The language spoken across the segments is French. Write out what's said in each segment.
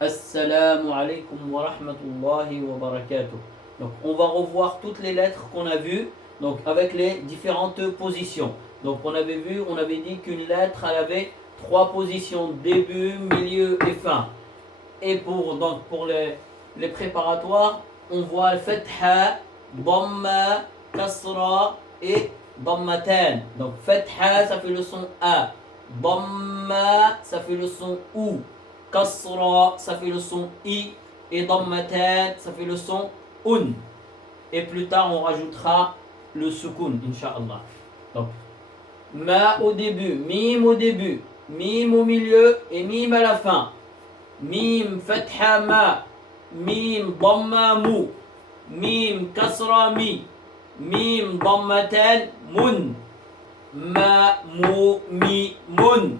Assalamu alaikum wa rahmatullahi wa barakatuh. Donc on va revoir toutes les lettres qu'on a vues, donc avec les différentes positions. Donc on avait dit qu'une lettre elle avait trois positions: début, milieu et fin. Et pour les préparatoires, on voit fatha, dhamma, kasra et dhammatan. Donc fatha ça fait le son A, dhamma ça fait le son OU, kasra ça fait le son I et dhammatan ça fait le son UN. Et plus tard on rajoutera le sukun, Inch'Allah. Donc ma au début, mim au début, mim au milieu et mim à la fin. Mim fatha ma, mim dhamma mu, mim kasra mi, mim dhammatan mun, ma mu mi mun.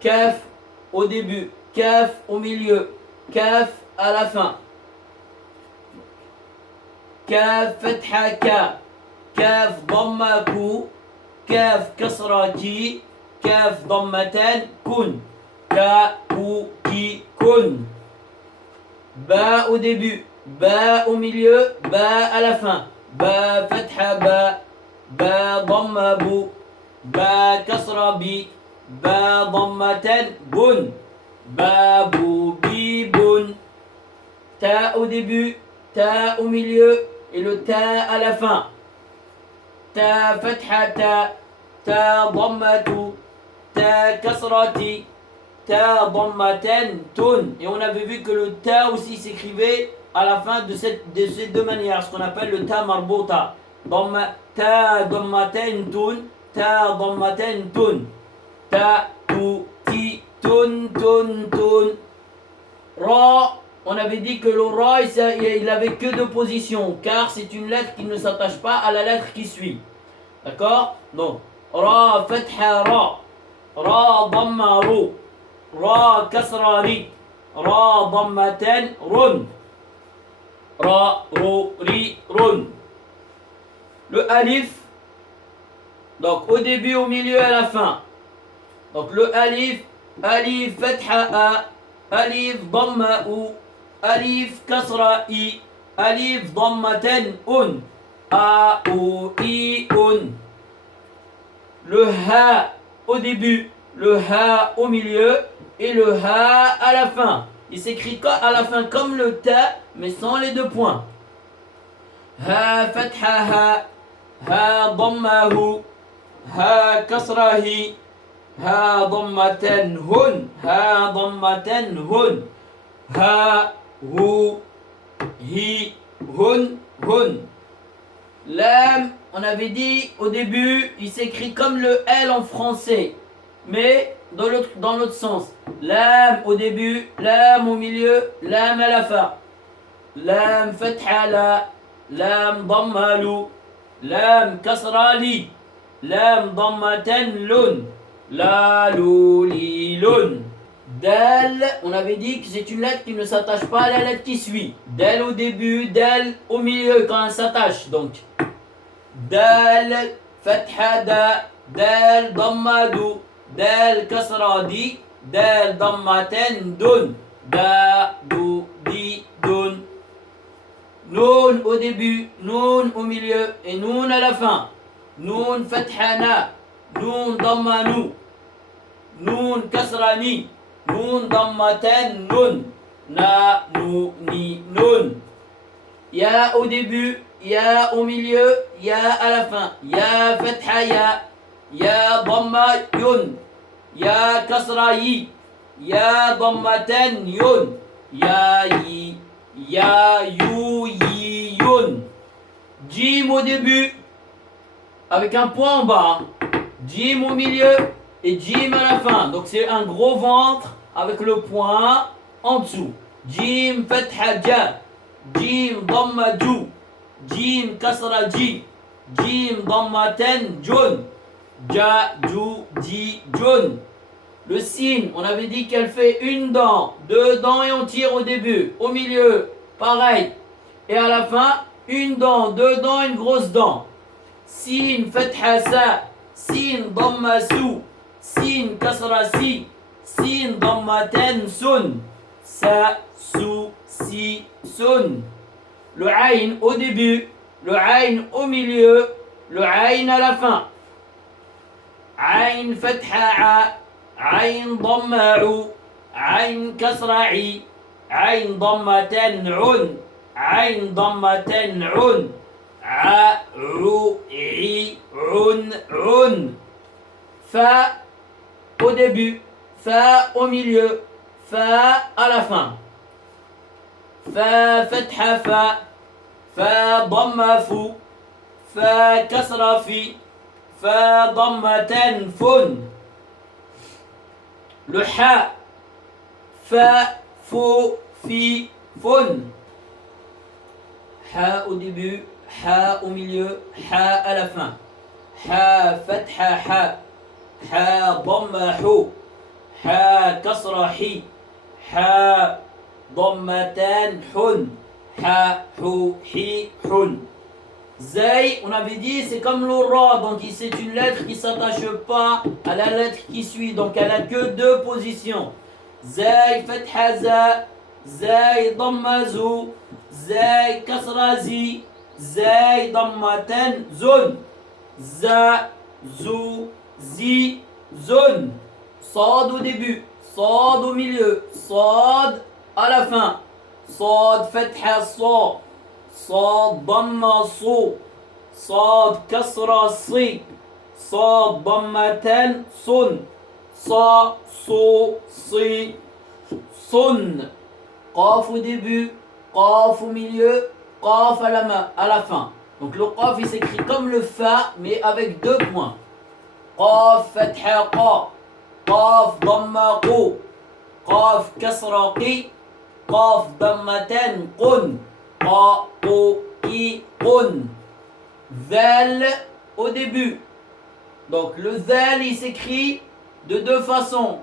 Kaf au début, kaf au milieu, kaf à la fin. Kaf fatha ka, kaf dhamma ku, kaf kasra ki, kaf dhammatan kun. Ka, ku, ki, kun. Ba au début, ba au milieu, ba à la fin. Ba fatha ba, ba dhamma bu, ba kasra bi, ba dhammatan bun. Ba bu bi bun. Ta au début, ta au milieu et le ta à la fin. Ta fatha ta dhammatu, ta kasrati, ta dhammatan tun. Et on avait vu que le ta aussi s'écrivait à la fin de ces deux manières, ce qu'on appelle le ta marbota. Ta dhammatan tun, ta dhammatan tun. Ta, tu, ti, tun, tun, tun. Ra, on avait dit que le ra il avait que deux positions, car c'est une lettre qui ne s'attache pas à la lettre qui suit. D'accord? Donc ra fatha ra, ra dhamma ru, ra kasra ri, ra dhammatan run, ra ru ri run. Le alif, donc au début, au milieu et à la fin. Donc le alif, alif fatha a, alif dhamma u, alif kasra i, alif dhammatan un, a u i un. Le ha au début, le ha au milieu et le ha à la fin. Il s'écrit à la fin comme le ta, mais sans les deux points. Ha fatha ha dhammahu, ha kasrahi, ha dhammatan hun, ha dhammatan hun, ha hu, hi, hun, hun. Lam, on avait dit au début, il s'écrit comme le L en français, mais dans l'autre sens. Lam au début, lam au milieu, lam à la fin. Lam fatha la, lam dhamma lu, lam kasra li, lam dhammatan lun, la lu li lun. Dal, on avait dit que c'est une lettre qui ne s'attache pas à la lettre qui suit. Dal au début, dal au milieu quand elle s'attache. Donc, dal, fatha da, dal, dhamma du, dal, kasra di, dal, dhammatan dun, da, du, di, dun. Noun au début, noun au milieu et noun à la fin. Noun, fatha na, noun, dhamma nu, noun, kasra ni, noun dhammatan nun, na nu ni nun. Ya au début, ya au milieu, ya à la fin. Ya fatha ya dhamma yun, ya kasra yi, ya dhammatan yun, ya yi, ya yu yi yun. Jim au début avec un point en bas, jim au milieu et jim à la fin. Donc c'est un gros ventre avec le point en dessous. Jim fatha ja, jim dhamma ju, jim kasra ji, jim dhammatan jun, ja ju ji jun. Le sin, on avait dit qu'elle fait une dent, deux dents et on tire au début. Au milieu, pareil. Et à la fin, une dent, deux dents et une grosse dent. Sin fatha sa, sin dhamma su, sin kasra si, sin dhammatan sun. sa, sou, si, sun. Le aïn au début, le aïn au milieu, le aïn à la fin. Aïn fatha a, aïn dhamma u, aïn kasra i, aïn dhammatan un, aïn dhammatan un, a, u, i, un. Fa au début, fa au milieu, fa à la fin. Fa fatha fa, fa dhamma fu, fa kasra fi, fa dhammatan fun. Le ha, fa, fou, fi, fun. Ha au début, ha au milieu, ha à la fin. Ha fatha ha, ha dhamma hu, ha kasra hi, ha dhammatan hun, ha hu hi hun. Zay, on avait dit, c'est comme l'aura, donc c'est une lettre qui ne s'attache pas à la lettre qui suit, donc elle n'a que deux positions. Zay, fatha za, zay, dhamma zu, zay, kasra zi, zay, dhammatan zun, za, zu, zi, zun. Sad au début, sad au milieu, sad à la fin. Sad, fatha sa, صاد ضمة صو صاد كسرة صي صاد ضمتان صن صا صو صي صن قاف au début قاف au milieu قاف à la fin. Donc le qaf il s'écrit comme le fa mais avec deux points. قاف فتحة قا قاف ضمة قو قاف كسرة قي قاف ضمتان قن قا قو قي قن. Zal au début. Donc le zal il s'écrit de deux façons.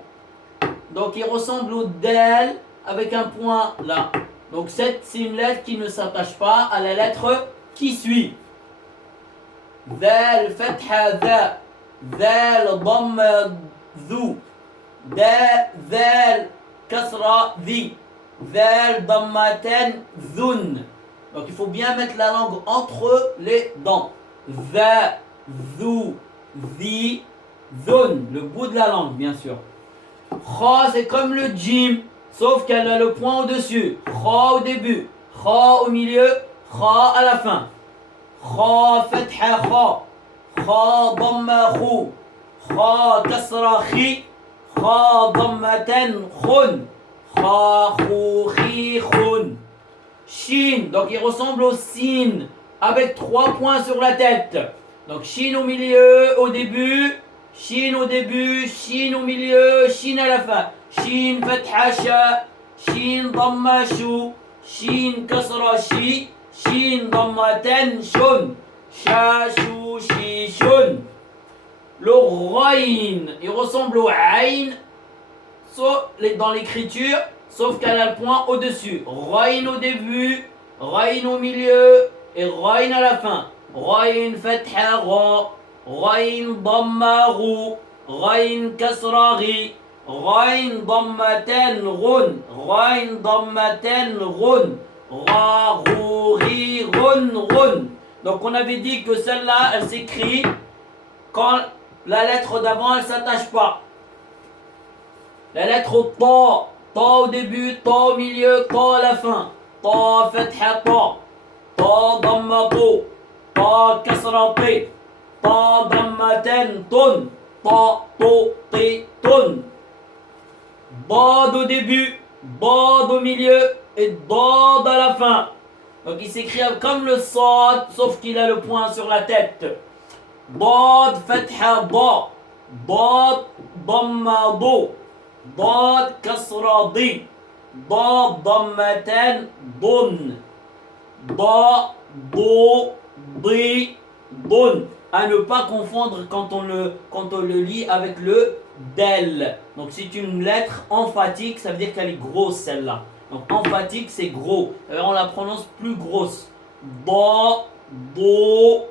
Donc il ressemble au dal avec un point là. Donc c'est une lettre qui ne s'attache pas à la lettre qui suit. Zal fatha za, zal dhamma zu, zal kasra zi, zal dhammatan zun. Donc il faut bien mettre la langue entre les dents. Za, zu, zi, zun. Le bout de la langue, bien sûr. Kha, c'est comme le jim, sauf qu'elle a le point au-dessus. Kha au début, kha au milieu, kha à la fin. Kha, fatha kha, kha, dhamma khu, kha, kasra khi, kha, dhammatan khun, kha, khu, khi, khun. Shin, donc il ressemble au sin, avec trois points sur la tête. Donc shin au milieu, au début, shin au début, shin au milieu, shin à la fin. Shin fatha sha, shin dhamma shu, shin kasra shi, shin dhammatan shun, sha shu shi shun. Le ghain, il ressemble au ain, dans l'écriture, sauf qu'elle a le point au-dessus. Ghain au début, ghain au milieu et ghain à la fin. Ghain fatha gha, ghain dhamma ghu, ghain kasra ghi, ghain dhammatan ghun, ghain dhammatan ghun, gha ghu ghi ghun ghun. Donc on avait dit que celle-là, elle s'écrit quand la lettre d'avant, elle ne s'attache pas. La lettre ta, ta au début, ta au milieu, ta à la fin. Ta fatha ta, ta dhamma tu, ta kasra ti, ta dhammatan tun, ta tu ti tun. Dad au début, dad au milieu et dad à la fin. Donc il s'écrit comme le sad, sauf qu'il a le point sur la tête. Dad fatha da, dad dhamma do, dad kasra di, dad dhammatan dun, da do di dun. À ne pas confondre quand on le lit avec le del. Donc c'est une lettre emphatique, ça veut dire qu'elle est grosse celle-là. Donc emphatique c'est gros. Alors on la prononce plus grosse. Da, do,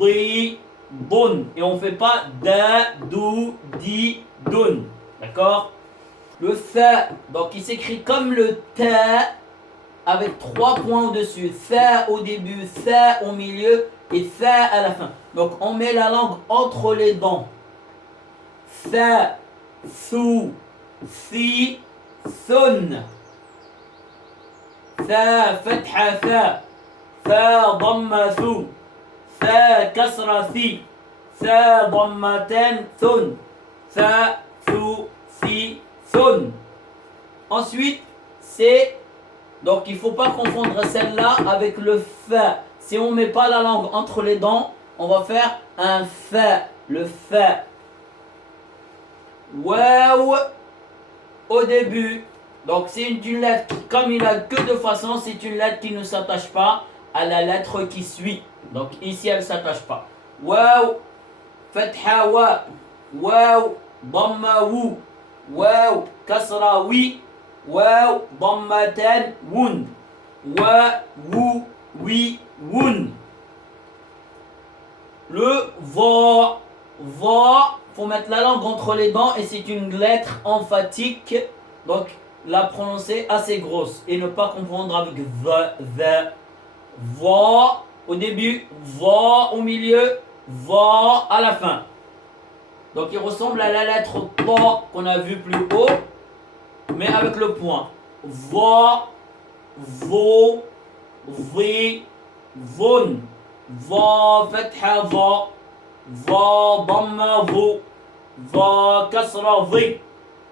di, dun. Et on ne fait pas da, du, di, dun. D'accord? Le tha, donc il s'écrit comme le ta, avec 3 points au-dessus. Tha au début, tha au milieu et tha à la fin. Donc on met la langue entre les dents. Tha, thu, thi, thun. Tha, fatha, tha. Tha, dhamma, thu. Tha, kasra, thi. Tha, dhammatan, thun. Tha, thu, thi, thun. Ensuite, c'est... Donc il ne faut pas confondre celle-là avec le fa. Si on ne met pas la langue entre les dents, on va faire un fa. Le fa. Waouh au début. Donc c'est une lettre, comme il n'a que deux façons, c'est une lettre qui ne s'attache pas à la lettre qui suit. Donc ici elle ne s'attache pas. Waouh, fatha wa, waouh, dhamma wu, waouh, kasra wi, waouh, dhammatan wun, wa, wu, wi, wun. Le va, faut mettre la langue entre les dents et c'est une lettre emphatique, donc la prononcer assez grosse et ne pas confondre avec the. Va au début, va au milieu, va à la fin. Donc il ressemble à la lettre ta qu'on a vu plus haut, mais avec le point. Va, vo, vi, von. Va, fatha, va. Va, dhamma, vo. Va, kasra, vi.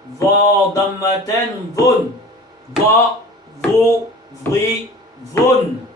Va, dhammatan, von. Va, vo, vi, von.